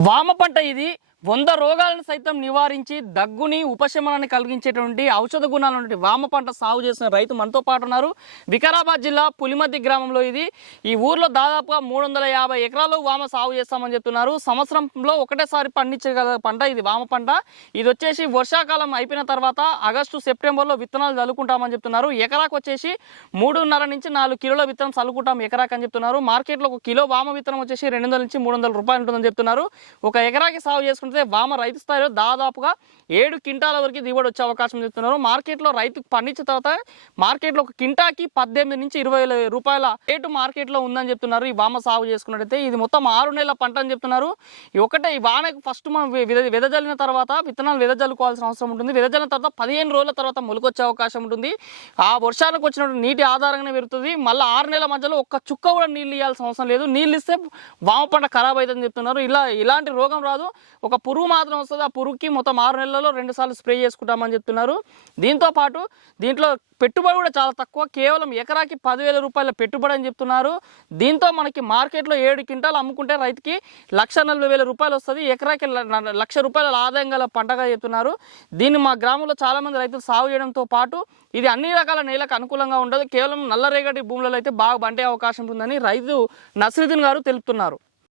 వామ పంట ఇది. వంద రోగాలను సైతం నివారించి దగ్గుని ఉపశమనాన్ని కలిగించేటువంటి ఔషధ గుణాలు వామ పంట సాగు చేసిన రైతు మనతో పాటు ఉన్నారు. వికారాబాద్ జిల్లా పులిమద్ది గ్రామంలో ఇది. ఈ ఊర్లో దాదాపుగా మూడు వందల యాభై ఎకరాలు వామ సాగు చేస్తామని చెప్తున్నారు. సంవత్సరంలో ఒకటేసారి పండించగల పంట ఇది వామ పంట. ఇది వచ్చేసి వర్షాకాలం అయిపోయిన తర్వాత ఆగస్టు సెప్టెంబర్లో విత్తనాలు చల్లుకుంటామని చెప్తున్నారు. ఎకరాకు వచ్చేసి మూడున్నర నుంచి నాలుగు కిలోల విత్తనం చల్లుకుంటాం ఎకరాకు అని చెప్తున్నారు. మార్కెట్లో ఒక కిలో వామ విత్తనం వచ్చేసి రెండు వందల నుంచి మూడు వందల రూపాయలు ఉంటుందని చెప్తున్నారు. ఒక ఎకరాకి సాగు చేసుకుంటే వామ రైతు స్థాయిలో దాదాపుగా ఏడు క్వింటాల వరకు దిగుబడి వచ్చే అవకాశం చెప్తున్నారు. మార్కెట్లో రైతు పండించిన తర్వాత మార్కెట్లో ఒక కింటాకి పద్దెనిమిది నుంచి ఇరవై రూపాయల రేటు మార్కెట్లో ఉందని చెప్తున్నారు. ఈ వామ సాగు చేసుకున్నట్టయితే ఇది మొత్తం ఆరు నెలల పంట అని చెప్తున్నారు. ఒకటే ఈ వానకు ఫస్ట్ మనం వెదజల్లిన తర్వాత విత్తనాలు వెదజల్లుకోవాల్సిన అవసరం ఉంటుంది. వెదజల్లిన తర్వాత పదిహేను రోజుల తర్వాత మొలకొచ్చే అవకాశం ఉంటుంది. ఆ వర్షాలకు వచ్చినటువంటి నీటి ఆధారంగానే పెరుగుతుంది. మళ్ళీ ఆరు నెలల మధ్యలో ఒక్క చుక్క కూడా నీళ్ళు ఇవ్వాల్సిన అవసరం లేదు. నీళ్ళు ఇస్తే వామ పంట ఖరాబ్ అవుతుందని చెప్తున్నారు. ఇలా ఇలాంటి రోగం రాదు. ఒక పురుగు మాత్రం వస్తుంది. ఆ పురుగుకి మొత్తం ఆరు నెలల్లో రెండు సార్లు స్ప్రే చేసుకుంటామని చెప్తున్నారు. దీంతో పాటు దీంట్లో పెట్టుబడి కూడా చాలా తక్కువ. కేవలం ఎకరాకి పదివేల రూపాయల పెట్టుబడి అని చెప్తున్నారు. దీంతో మనకి మార్కెట్లో ఏడు క్వింటాలు అమ్ముకుంటే రైతుకి లక్ష నలభై వేల రూపాయలు వస్తుంది. ఎకరాకి ల- లక్ష రూపాయల ఆదాయం గల పంటగా చెప్తున్నారు. దీన్ని మా గ్రామంలో చాలామంది రైతులు సాగు చేయడంతో పాటు ఇది అన్ని రకాల నేలకు అనుకూలంగా ఉండదు. కేవలం నల్లరేగడి భూములలో అయితే బాగా పండే అవకాశం ఉందని రైతు నసరుద్దీన్ గారు తెలుపుతున్నారు.